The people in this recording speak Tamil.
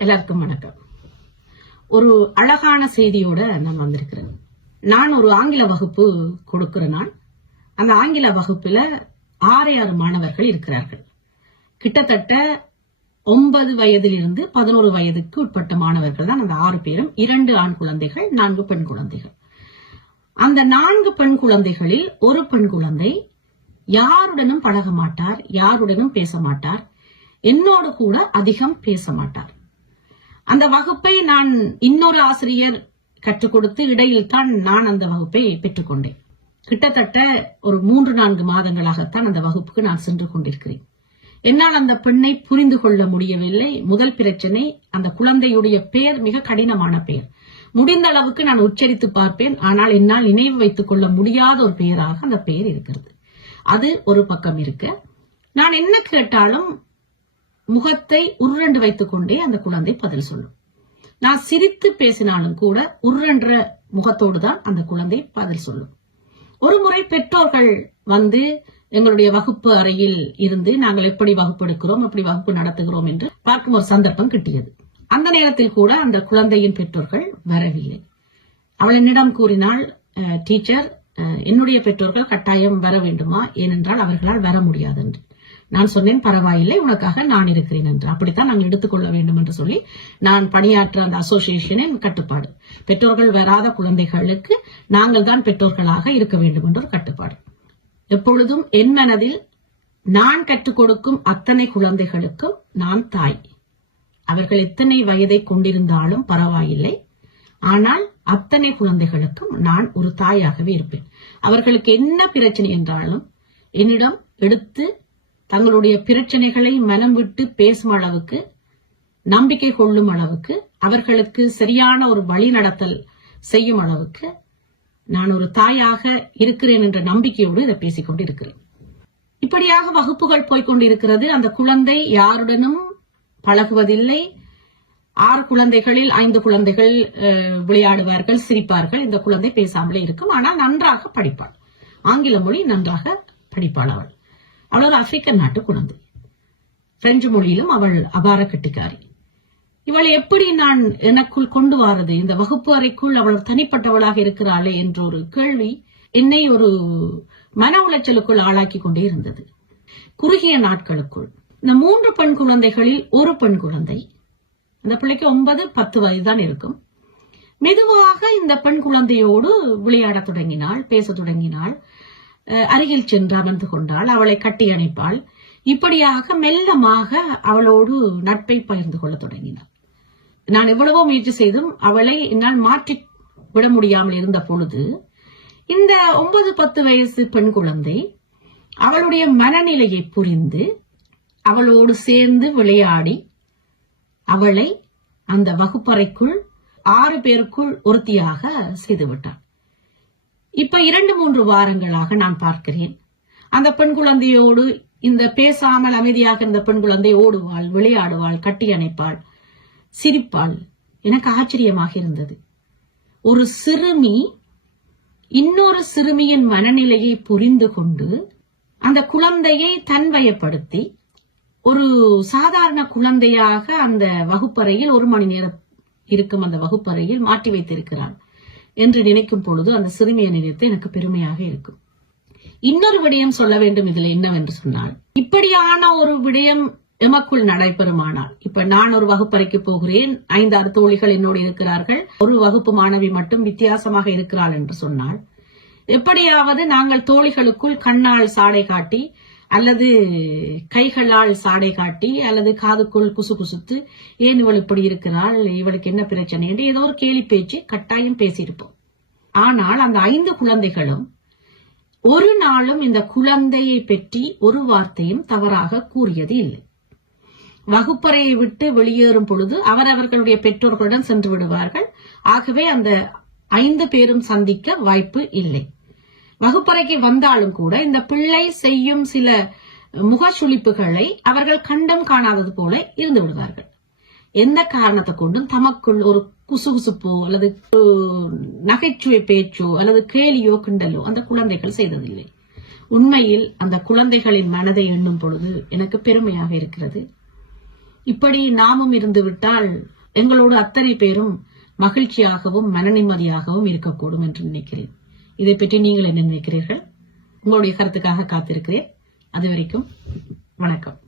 எல்லாருக்கும் வணக்கம். ஒரு அழகான செய்தியோட நான் வந்திருக்கிறேன். நான் ஒரு ஆங்கில வகுப்பு கொடுக்கிறேன். நான் அந்த ஆங்கில வகுப்புல 6 மாணவர்கள் இருக்கிறார்கள். கிட்டத்தட்ட 9 வயதிலிருந்து 11 வயதுக்கு உட்பட்ட மாணவர்கள் தான் அந்த 6 பேரும். 2 ஆண் குழந்தைகள், 4 பெண் குழந்தைகள். அந்த 4 பெண் குழந்தைகளில் ஒரு பெண் குழந்தை யாருடனும் பழக மாட்டார், யாருடனும் பேச மாட்டார், என்னோடு கூட அதிகம் பேச மாட்டார். அந்த வகுப்பை நான் இன்னொரு ஆசிரியர் கற்றுக் கொடுத்து இடையில் தான் நான் அந்த வகுப்பை பெற்றுக்கொண்டேன். கிட்டத்தட்ட ஒரு 3-4 மாதங்களாகத்தான் அந்த வகுப்புக்கு நான் சென்று கொண்டிருக்கிறேன். என்னால் அந்த பெண்ணை புரிந்து கொள்ள முடியவில்லை. முதல் பிரச்சனை, அந்த குழந்தையுடைய பெயர் மிக கடினமான பெயர். முடிந்த அளவுக்கு நான் உச்சரித்து பார்ப்பேன், ஆனால் என்னால் நினைவு வைத்துக் கொள்ள முடியாத ஒரு பெயராக அந்த பெயர் இருக்கிறது. அது ஒரு பக்கம் இருக்க, நான் என்ன கேட்டாலும் முகத்தை உருண்டு வைத்துக் கொண்டே அந்த குழந்தை பதில் சொல்லும். நான் சிரித்து பேசினாலும் கூட உருன்ற முகத்தோடு தான் அந்த குழந்தை பதில் சொல்லும். ஒரு முறை பெற்றோர்கள் வந்து எங்களுடைய வகுப்பு அறையில் இருந்து நாங்கள் எப்படி வகுப்பு எடுக்கிறோம், எப்படி வகுப்பு நடத்துகிறோம் என்று பார்க்கும் ஒரு சந்தர்ப்பம் கிட்டியது. அந்த நேரத்தில் கூட அந்த குழந்தையின் பெற்றோர்கள் வரவில்லை. அவள் என்னிடம் கூறினாள், டீச்சர், என்னுடைய பெற்றோர்கள் கட்டாயம் வர வேண்டுமா, ஏனென்றால் அவர்களால் வர முடியாது என்று. நான் சொன்னேன், பரவாயில்லை, உனக்காக நான் இருக்கிறேன் என்று. அப்படித்தான் நாங்கள் எடுத்துக்கொள்ள வேண்டும் என்று சொல்லி நான் பணியாற்ற அந்த அசோசியேஷனின் கட்டுப்பாடு, பெற்றோர்கள் வராத குழந்தைகளுக்கு நாங்கள் தான் பெற்றோர்களாக இருக்க வேண்டும் என்ற ஒரு கட்டுப்பாடு. எப்பொழுதும் என் மனதில் நான் கற்றுக் கொடுக்கும் அத்தனை குழந்தைகளுக்கும் நான் தாய். அவர்கள் எத்தனை வயதை கொண்டிருந்தாலும் பரவாயில்லை, ஆனால் அத்தனை குழந்தைகளுக்கும் நான் ஒரு தாயாகவே இருப்பேன். அவர்களுக்கு என்ன பிரச்சனை என்றாலும் என்னிடம் எடுத்து தங்களுடைய பிரச்சனைகளை மனம் விட்டு பேசும் அளவுக்கு, நம்பிக்கை கொள்ளும் அளவுக்கு, அவர்களுக்கு சரியான ஒரு வழி நடத்தல் செய்யும் அளவுக்கு நான் ஒரு தாயாக இருக்கிறேன் என்ற நம்பிக்கையோடு இதை பேசிக்கொண்டு இருக்கிறேன். இப்படியாக வகுப்புகள் போய்கொண்டிருக்கிறது. அந்த குழந்தை யாருடனும் பழகுவதில்லை. 6 குழந்தைகளில் 5 குழந்தைகள் விளையாடுவார்கள், சிரிப்பார்கள். இந்த குழந்தை பேசாமலே இருக்கும். ஆனால் நன்றாக படிப்பாள், ஆங்கில மொழி நன்றாக படிப்பாள். அவள் ஒரு ஆப்பிரிக்கன் நாட்டு குழந்தை. பிரெஞ்சு மொழியிலும் அவள் அபார கட்டிக்காரி. இவளை எப்படி நான் எனக்குள் கொண்டு வாரது, இந்த வகுப்பு அறைக்குள் அவள் தனிப்பட்டவளாக இருக்கிறாளே என்ற ஒரு கேள்வி என்னை ஒரு மன உளைச்சலுக்குள் ஆளாக்கி கொண்டே இருந்தது. குறுகிய நாட்களுக்குள் இந்த 3 பெண் குழந்தைகளில் ஒரு பெண் குழந்தை, அந்த பிள்ளைக்கு 9-10 வயதுதான் இருக்கும், மெதுவாக இந்த பெண் குழந்தையோடு விளையாட தொடங்கினாள், பேச தொடங்கினாள். அருகில் சென்று அமர்ந்து கொண்டாள், அவளை கட்டி அணைப்பாள். இப்படியாக மெல்லமாக அவளோடு நட்பை பகிர்ந்து கொள்ள தொடங்கினாள். நான் எவ்வளவோ முயற்சி செய்தும் அவளை என்னால் மாற்றி விட முடியாமல் இருந்த பொழுது, இந்த 9-10 வயசு பெண் குழந்தை அவளுடைய மனநிலையை புரிந்து அவளோடு சேர்ந்து விளையாடி அவளை அந்த வகுப்பறைக்குள் 6 பேருக்குள் ஒருத்தியாக செய்துவிட்டாள். இப்ப 2-3 வாரங்களாக நான் பார்க்கிறேன், அந்த பெண் குழந்தையோடு, இந்த பேசாமல் அமைதியாக இருந்த பெண் குழந்தை ஓடுவாள், விளையாடுவாள், கட்டி அணைப்பாள், சிரிப்பாள். எனக்கு ஆச்சரியமாக இருந்தது. ஒரு சிறுமி இன்னொரு சிறுமியின் மனநிலையை புரிந்து கொண்டு அந்த குழந்தையை தன்வயப்படுத்தி ஒரு சாதாரண குழந்தையாக அந்த வகுப்பறையில் 1 மணி நேரம் இருக்கும் அந்த வகுப்பறையில் மாற்றி வைத்திருக்கிறாள் என்று நினைக்கும் பொழுது அந்த சிறுமியை நினைத்து எனக்கு பெருமையாக இருக்கும். இன்னொரு விடயம் சொல்ல வேண்டும் இதில் என்னவென்று சொன்னால், இப்படியான ஒரு விடயம் எமக்குள் நடைபெறுமானால், இப்ப நான் ஒரு வகுப்பறைக்கு போகிறேன், 5-6 தோழிகள் என்னோடு இருக்கிறார்கள், ஒரு வகுப்பு மாணவி மட்டும் வித்தியாசமாக இருக்கிறாள் என்று சொன்னால், எப்படியாவது நாங்கள் தோழிகளுக்குள் கண்ணால் சாடை காட்டி அல்லது கைகளால் சாடை காட்டி அல்லது காதுக்குள் குசு குசுத்து, ஏன் இவள் இப்படி இருக்கிறாள், இவளுக்கு என்ன பிரச்சனை என்று ஏதோ ஒரு கேலி பேச்சு கட்டாயம் பேசியிருப்போம். ஆனால் அந்த 5 குழந்தைகளும் ஒரு நாளும் இந்த குழந்தையை பற்றி ஒரு வார்த்தையும் தவறாக கூறியது இல்லை. வகுப்பறையை விட்டு வெளியேறும் பொழுது அவரவர்களுடைய பெற்றோர்களுடன் சென்று விடுவார்கள். ஆகவே அந்த 5 பேரும் சந்திக்க வாய்ப்பு இல்லை. வகுப்பறைக்கு வந்தாலும் கூட இந்த பிள்ளை செய்யும் சில முகசுளிப்புகளை அவர்கள் கண்டம் காணாதது போல இருந்து விடுவார்கள். எந்த காரணத்தை கொண்டும் தமக்குள் ஒரு குசுகுசுப்போ அல்லது நகைச்சுவை பேச்சோ அல்லது கேலியோ கிண்டலோ அந்த குழந்தைகள் செய்ததில்லை. உண்மையில் அந்த குழந்தைகளின் மனதை எண்ணும் பொழுது எனக்கு பெருமையாக இருக்கிறது. இப்படி நாமும் இருந்து விட்டால் எங்களோடு அத்தனை பேரும் மகிழ்ச்சியாகவும் மன நிம்மதியாகவும் இருக்கக்கூடும் என்று நினைக்கிறேன். இதை பற்றி நீங்கள் என்ன நினைக்கிறீர்கள்? உங்களுடைய கருத்துக்காக காத்திருக்கிறேன். அது வரைக்கும் வணக்கம்.